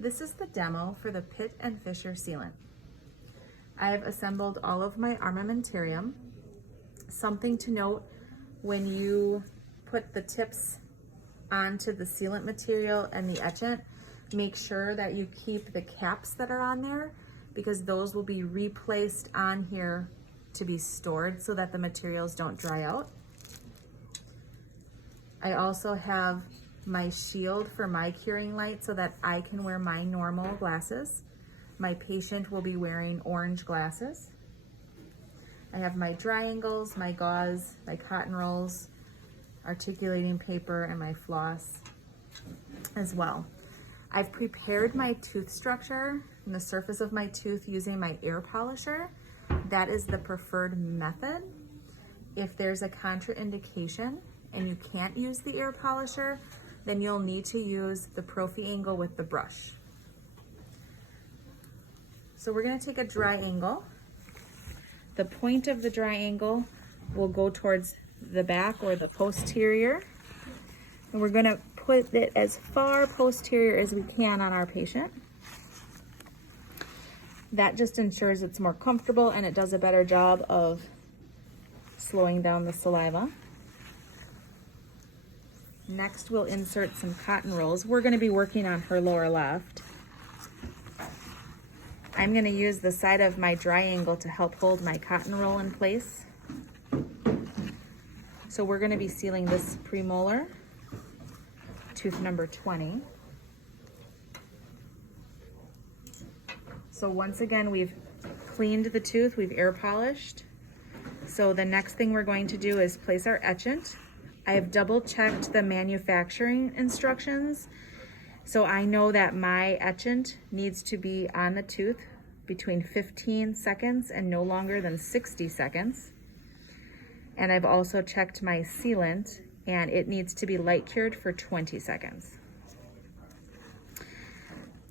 This is the demo for the Pitt and Fisher sealant. I have assembled all of my armamentarium. Something to note, when you put the tips onto the sealant material and the etchant, make sure that you keep the caps that are on there, because those will be replaced on here to be stored so that the materials don't dry out. I also have my shield for my curing light so that I can wear my normal glasses. My patient will be wearing orange glasses. I have my dry angles, my gauze, my cotton rolls, articulating paper, and my floss as well. I've prepared my tooth structure and the surface of my tooth using my air polisher. That is the preferred method. If there's a contraindication and you can't use the air polisher, then you'll need to use the Profi angle with the brush. So we're gonna take a dry angle. The point of the dry angle will go towards the back or the posterior. And we're gonna put it as far posterior as we can on our patient. That just ensures it's more comfortable and it does a better job of slowing down the saliva. Next, we'll insert some cotton rolls. We're gonna be working on her lower left. I'm gonna use the side of my dry angle to help hold my cotton roll in place. So we're gonna be sealing this premolar, tooth number 20. So once again, we've cleaned the tooth, we've air polished. So the next thing we're going to do is place our etchant. I have double checked the manufacturing instructions. So I know that my etchant needs to be on the tooth between 15 seconds and no longer than 60 seconds. And I've also checked my sealant and it needs to be light cured for 20 seconds.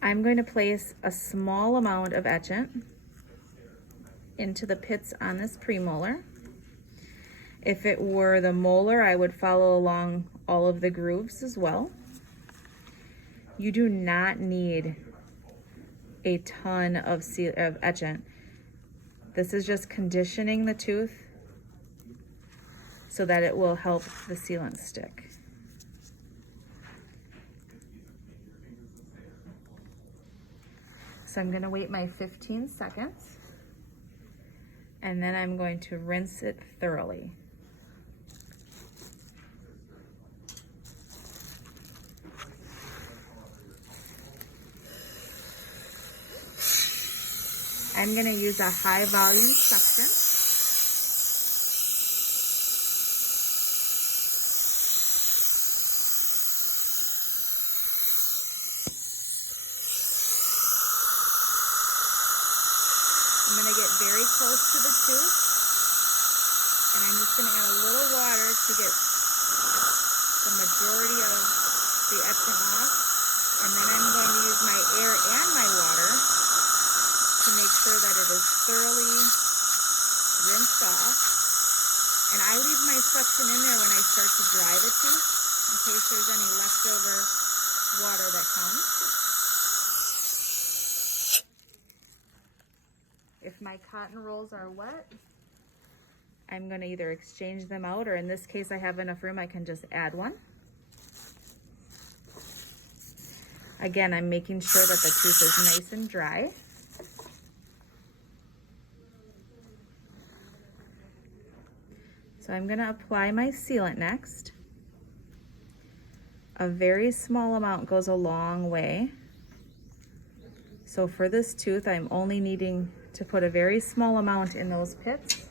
I'm going to place a small amount of etchant into the pits on this premolar. If it were the molar, I would follow along all of the grooves as well. You do not need a ton of etchant. This is just conditioning the tooth so that it will help the sealant stick. So I'm gonna wait my 15 seconds and then I'm going to rinse it thoroughly. I'm gonna use a high volume suction. I'm gonna get very close to the tooth and I'm just gonna add a little water to get the majority of the etchant off. And then I'm going to use my air and my water to make sure that it is thoroughly rinsed off. And I leave my suction in there when I start to dry the tooth in case there's any leftover water that comes. If my cotton rolls are wet, I'm going to either exchange them out, or in this case I have enough room I can just add one. Again, I'm making sure that the tooth is nice and dry. So I'm going to apply my sealant next. A very small amount goes a long way. So for this tooth, I'm only needing to put a very small amount in those pits.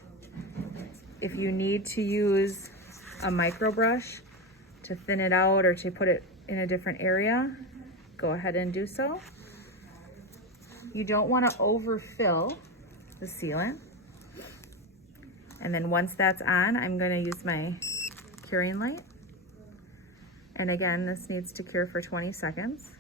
If you need to use a micro brush to thin it out or to put it in a different area, go ahead and do so. You don't want to overfill the sealant. And then once that's on, I'm going to use my curing light. And again, this needs to cure for 20 seconds.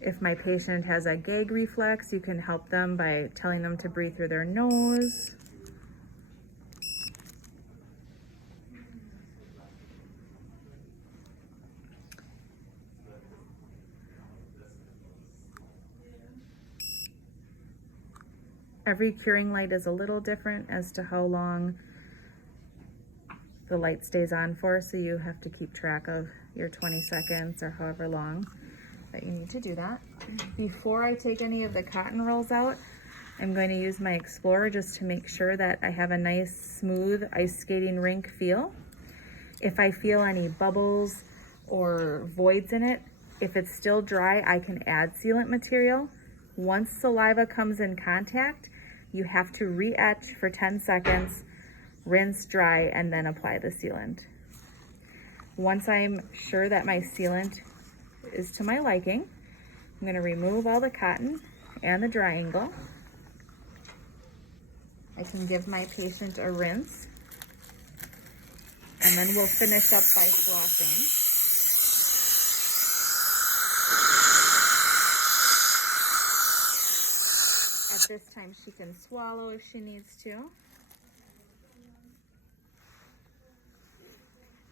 If my patient has a gag reflex, you can help them by telling them to breathe through their nose Every curing light is a little different as to how long the light stays on for, so you have to keep track of your 20 seconds or however long that you need to do that. Before I take any of the cotton rolls out, I'm going to use my Explorer just to make sure that I have a nice smooth ice skating rink feel. If I feel any bubbles or voids in it, if it's still dry, I can add sealant material. Once saliva comes in contact, you have to re-etch for 10 seconds, rinse dry, and then apply the sealant. Once I'm sure that my sealant is to my liking, I'm going to remove all the cotton and the dry angle. I can give my patient a rinse, and then we'll finish up by flossing. At this time, she can swallow if she needs to.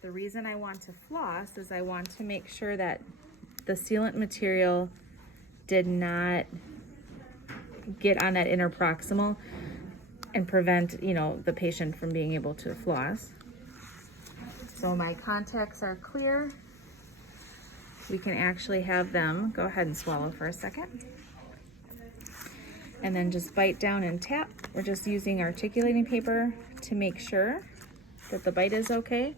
The reason I want to floss is I want to make sure that the sealant material did not get on that interproximal and prevent, the patient from being able to floss. So my contacts are clear. We can actually have them go ahead and swallow for a second. And then just bite down and tap. We're just using articulating paper to make sure that the bite is okay.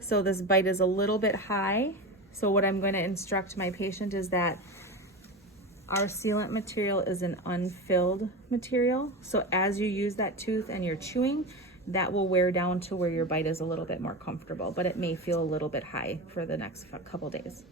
So this bite is a little bit high. So what I'm going to instruct my patient is that our sealant material is an unfilled material. So as you use that tooth and you're chewing, that will wear down to where your bite is a little bit more comfortable, but it may feel a little bit high for the next couple days.